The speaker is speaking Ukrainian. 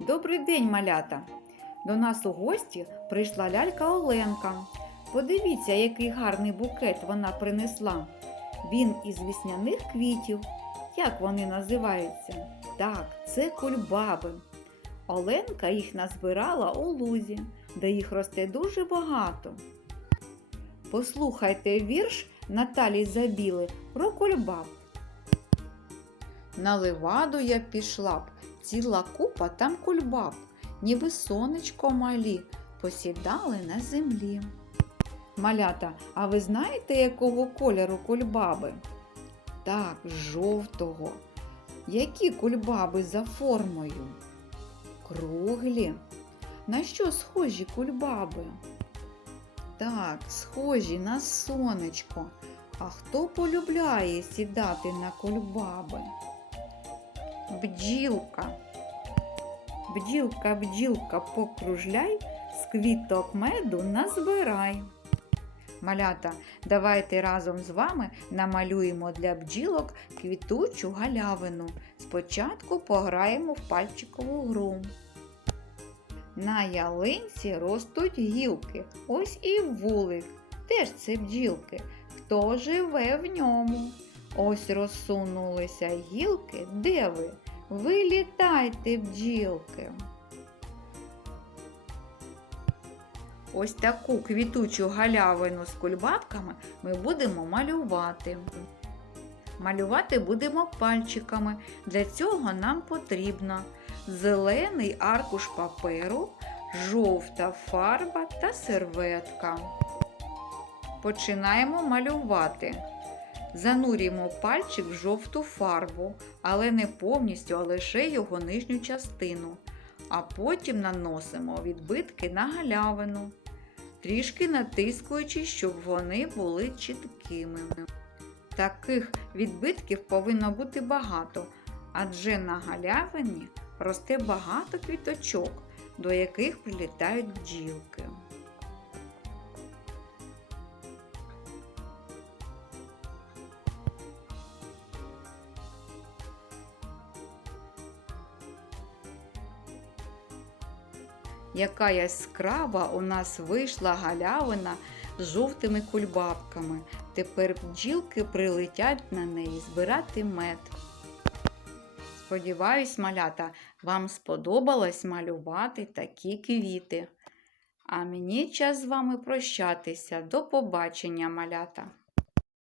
добрий день, малята! До нас у гості прийшла лялька Оленка. Подивіться, який гарний букет вона принесла. Він із вісняних квітів. Як вони називаються? Так, це кульбаби. Оленка їх назбирала у лузі, де їх росте дуже багато. Послухайте вірш Наталі Забіли про кульбаб. На леваду я пішла б, ціла купа там кульбаб, ніби сонечко малі, посідали на землі. Малята, а ви знаєте, якого кольору кульбаби? Так, жовтого. Які кульбаби за формою? Круглі. На що схожі кульбаби? Так, схожі на сонечко. А хто полюбляє сідати на кульбаби? Бджілка. Бджілка, бджілка, покружляй, з квіток меду назбирай. Малята, давайте разом з вами намалюємо для бджілок квітучу галявину. Спочатку пограємо в пальчикову гру. На ялинці ростуть гілки, ось і вулик. Теж це бджілки. Хто живе в ньому? Ось розсунулися гілки. Де ви? Вилітайте, бджілки. Ось таку квітучу галявину з кульбабками ми будемо малювати. Малювати будемо пальчиками. Для цього нам потрібно зелений аркуш паперу, жовта фарба та серветка. Починаємо малювати. Занурюємо пальчик в жовту фарбу, але не повністю, а лише його нижню частину. А потім наносимо відбитки на галявину, трішки натискуючи, щоб вони були чіткими. Таких відбитків повинно бути багато, адже на галявині росте багато квіточок, до яких прилітають бджілки. Яка яскрава у нас вийшла галявина з жовтими кульбабками. Тепер бджілки прилетять на неї збирати мед. Сподіваюсь, малята, вам сподобалось малювати такі квіти. А мені час з вами прощатися. До побачення, малята!